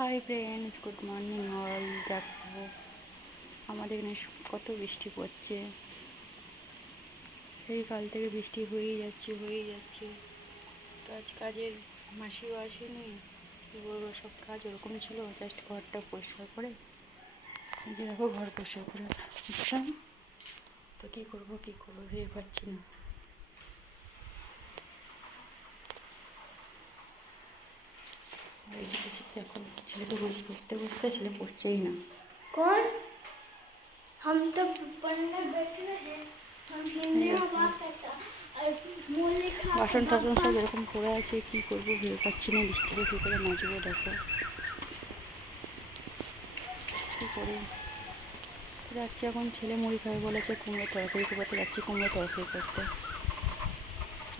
Hi friends, good morning all. দেখো আমাদের এখানে কত বৃষ্টি পড়ছে। সেই কাল থেকে বৃষ্টি হয়েই যাচ্ছে। তো আজ কাজের মাসিও আসেনি, কী বলবো, সব কাজ ওরকম ছিল। জাস্ট ঘরটা পরিষ্কার করে, যে দেখো ঘর পরিষ্কার করে উঠলাম। তো কী করবো ভেবে পাচ্ছি না। এখন ছেলেকে বলছি পড়তে বসতে, ছেলে পড়ছেই না। कौन? हम तो पढ़ने बैठे हैं। हम हिंदी में बात करता और मूल लिखा বাসন টাসন সব এরকম পড়ে আছে, কী করবো ভেবে পাচ্ছি না। বৃষ্টিতে কী করে মাজবো, দেখো কী করি। যাচ্ছি এখন, ছেলে মুড়ি খাবে বলেছে, কুমড়ো তরকারি করতে যাচ্ছি, কুমড়ো তরকারি করতে।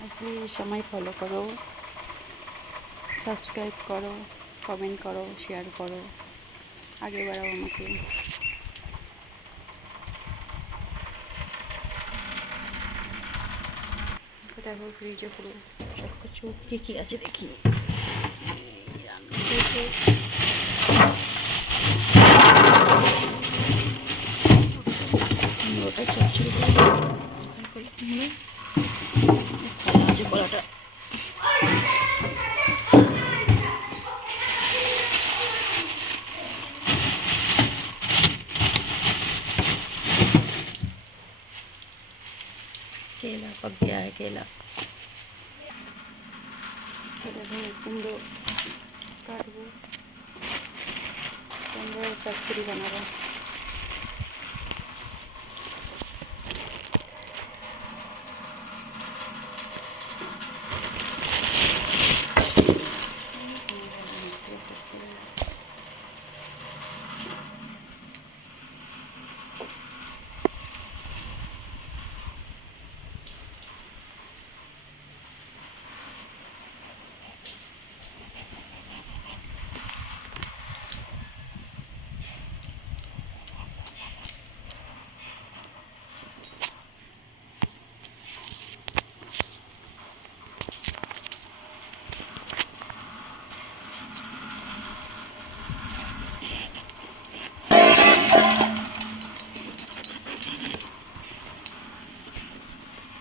আর প্লিজ আমায় ফলো করো, সাবস্ক্রাইব করো, কমেন্ট করো, শেয়ার করো, আগে বাড়াও আমাকে। দেখো ফ্রিজে পুরো সব কিছু কী কী আছে দেখি। কুমড়োটা চচ্চড়ি কুমড়ো আছে, কলাটা केला पक गया है। केला कुमड़ो काटबो, कुमड़ो चच्चड़ी बनाबो।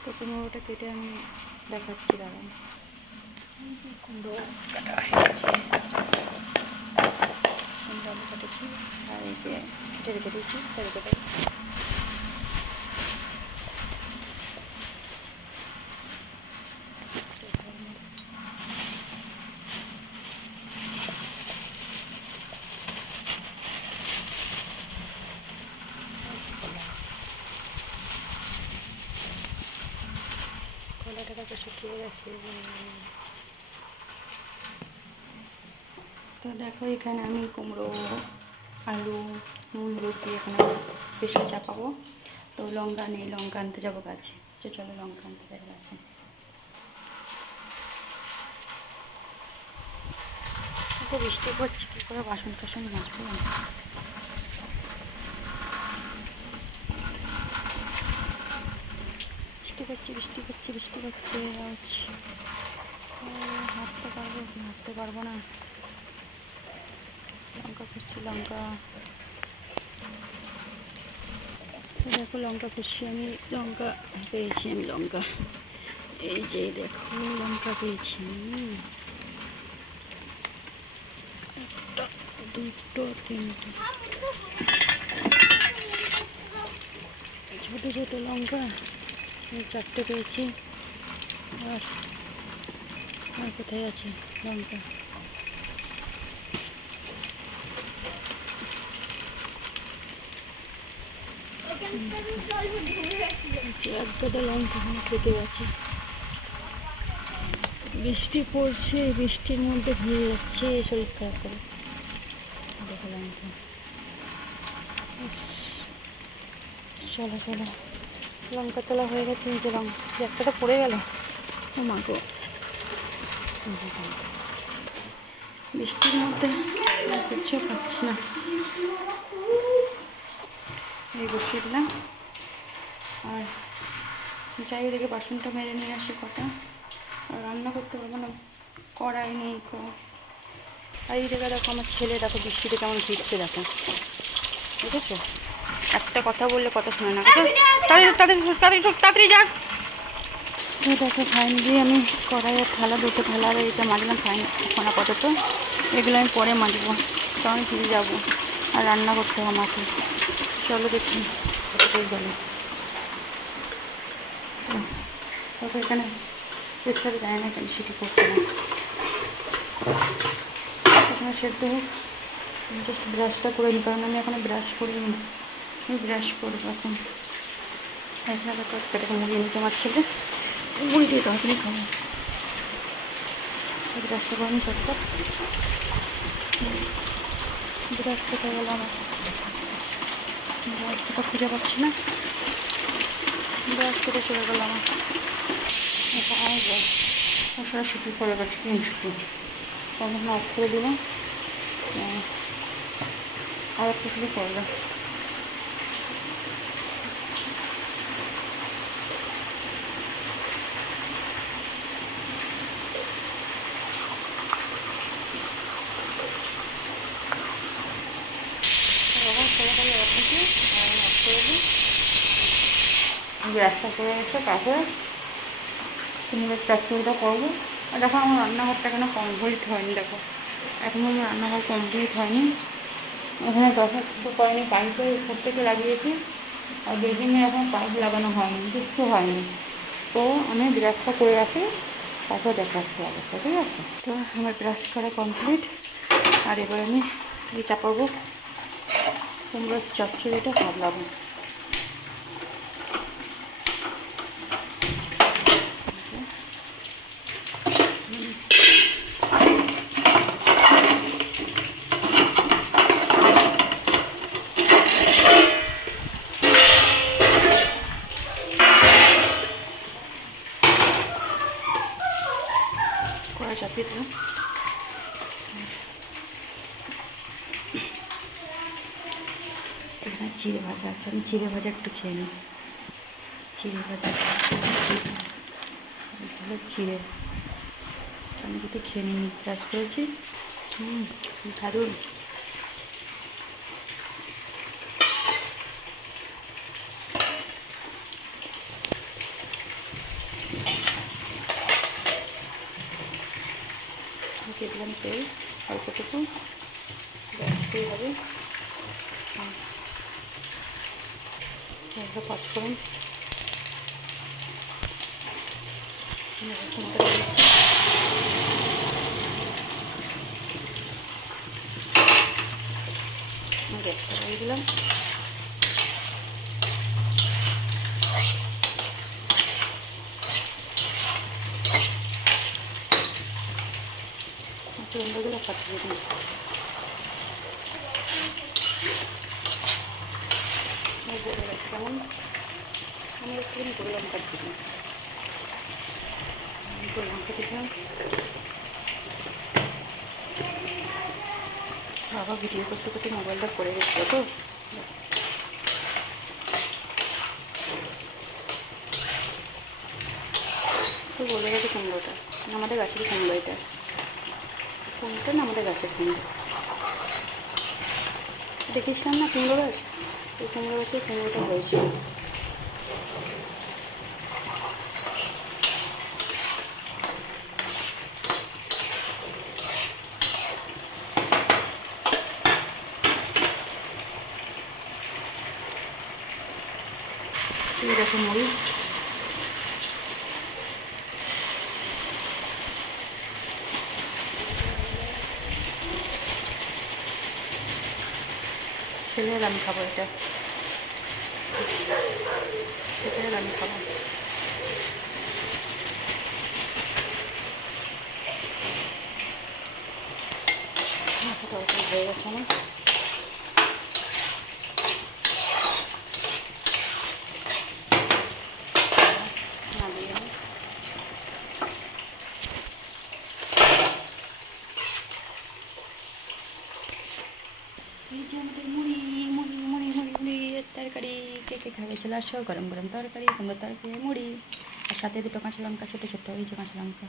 তো কুমড়োটা কেটে আমি দেখাচ্ছি, দাঁড়ান। কুমড়ো কাটা হয়ে গেছে, কুমড়ো আলু কাটেছি, আর এই যে রেখে দিয়েছি, রেখে দেবো। কলাটা তো শুকিয়ে গেছে। তো দেখো এখানে আমি কুমড়ো, আলু, নুন হলুদ দিয়ে এখানে প্রেশার চাপাবো। তো লঙ্কা নেই, লঙ্কা আনতে যাবো গাছে। চলো লঙ্কা আনতে যাবো গাছে। তো বৃষ্টি পড়ছে, কী করে বাসন টাসন মাজবো। বৃষ্টি পড়ছে। হাঁটতে পারবো না। লঙ্কা খুঁজছি, লঙ্কা। দেখো লঙ্কা খুঁজছি আমি, লঙ্কা পেয়েছি আমি, লঙ্কা। এই যে দেখো লঙ্কা পেয়েছি। একটা, দুটো, তিনটে, ছোটো ছোটো লঙ্কা চারটে পেয়েছি। আর কোথায় আছে লঙ্কা? এক গাদা লঙ্কা থেকে গেছে। বৃষ্টি পড়ছে, বৃষ্টির মধ্যে ভিজে যাচ্ছে, শরীর খারাপ করে। দেখো লঙ্কা, চলো লঙ্কা তোলা হয়ে গেছে। নিচে লঙ্কা একটা তো পড়ে গেল, ও মা গো। বৃষ্টির মধ্যে কিছু পাচ্ছি না। এই বসিয়ে দিলাম, আর যাই ওদিকে বাসনটা মেরে নিয়ে আসি কটা। আর রান্না করতে পারবো না, কড়াই নেই। আর এই জায়গায় দেখো আমার ছেলে দেখো বৃষ্টিতে কেমন ভিজছে দেখো, বুঝেছো? একটা কথা বললে কথা শোনে না। তাড়াতাড়ি তাড়াতাড়ি তাড়াতাড়ি তাড়াতাড়ি যা। তো দেখো ফাইনালি আমি কড়াইয়ের থালা, দুটো থালা আর এইটা মাজলাম এখন আপাতত। এগুলো আমি পরে মাজবো, কারণ ভিজে যাবো আর রান্না করতে হবে আমাকে। চলো দেখি গেলে তবে এখানে প্রেশারে যায় না কেন সেটি করছে না। এখানে সেদ্ধ হোক, জাস্ট ব্রাশটা করে নিই, কারণ আমি এখনো ব্রাশ করিনি। আমি ব্রাশ করবো এখন। এখানে দেখো একটা মুড়ি এনেছে আমার ছেলে, মুড়ি দিয়ে তরকারি খাবো। ব্রাশটা করে নিই চটপট। ব্রাশ কোথায় গেল আমার, ব্রাশটা খুঁজে পাচ্ছি না। ব্রাশ করে চলে গেল আমার। মশলা শুকিয়ে করে গেছে, শুকিয়ে তখন অফ করে দিলাম। আর একটু শুধু করলাম। গ্যাসটা করে এসে তারপরে কুমড়োর চচ্চড়িটা করবো। আর দেখো আমার রান্নাঘরটা কেন কমপ্লিট হয়নি, দেখো এখনও আমার রান্নাঘর কমপ্লিট হয়নি। এখানে দরজা কিছু করেনি, পাইপে উপর থেকে লাগিয়েছি, আর বেসিনে এখন পাইপ লাগানো হয়নি, কিচ্ছু হয়নি। তো আমি ব্রাশটা করে রাখি, তারপর দেখাচ্ছি অবস্থা, ঠিক আছে? তো আমার ব্রাশ করা কমপ্লিট। আর এবার আমি এই চাপাবো কুমড়োর চচ্চড়িটা সামলাবো। কড়া চাপিয়ে দিলাম। এখানে চিড়ে ভাজা আছে, আমি চিড়ে ভাজা একটু খেয়ে নিই। চিড়ে ভাজা চিড়ে আমি একটু খেয়ে নিই, ব্রাশ করেছি। দারুণ। দিয়ে দিলাম তেল অল্পটুকু, ব্যাস দিয়ে হবে। পাঁচফোড়ন গ্যাসটা দিয়ে দিলাম। চুলগুলো পাঠিয়ে দিই। কেমন আমি একটুখানি গোল লঙ্কা দিলাম, গোল লঙ্কা দিলাম। বাবা ভিডিও করতে করতে মোবাইলটা পড়ে গেছিলো তো, তো বলে গেছে কুমড়োটা আমাদের গাছের কুমড়ো, এটা কুমড়োটা না আমাদের গাছের কুমড়ো। দেখেছিলাম না কুমড়ো গাছ, এই কুমড়ো গাছের কুমড়োটা হয়েছে। এই দেখো মুড়ি, ছেলের আমি খাবো, এটা ছেলের আমি খাবো। তরকারি হয়ে গেছে আমার। নামিয়ে নিই। এই যে আমাদের মুড়ি মুড়ি মুড়ি মুড়ি মুড়ির তরকারি, কে কে খাবে চলে আসো, গরম গরম তরকারি, কুমড়ো তরকারি, মুড়ি, আর সাথে দুটো কাঁচা লঙ্কা, ছোটো ছোটো, এই যে কাঁচা লঙ্কা।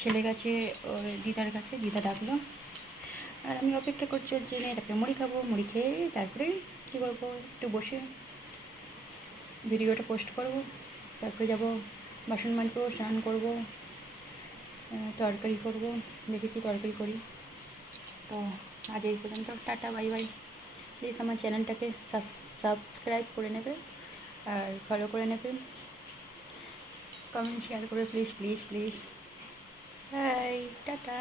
ছেলে গেছে ওর দিদার কাছে, দিদা ডাকলো। আর আমি অপেক্ষা করছি ওর জেনে, তারপরে মুড়ি খাবো, মুড়ি খেয়ে তারপরে কী করবো, একটু বসে ভিডিওটা পোস্ট করব, তারপরে যাব বাসন মাজবো, স্নান করবো, তরকারি করব, দেখি কী তরকারি করি। তো আজ এই পর্যন্ত, টাটা, বাই বাই। প্লিজ আমার চ্যানেলটাকে সাবস্ক্রাইব করে নেবে আর ফলো করে নেবে, কমেন্ট শেয়ার করে please please please. Bye, tata.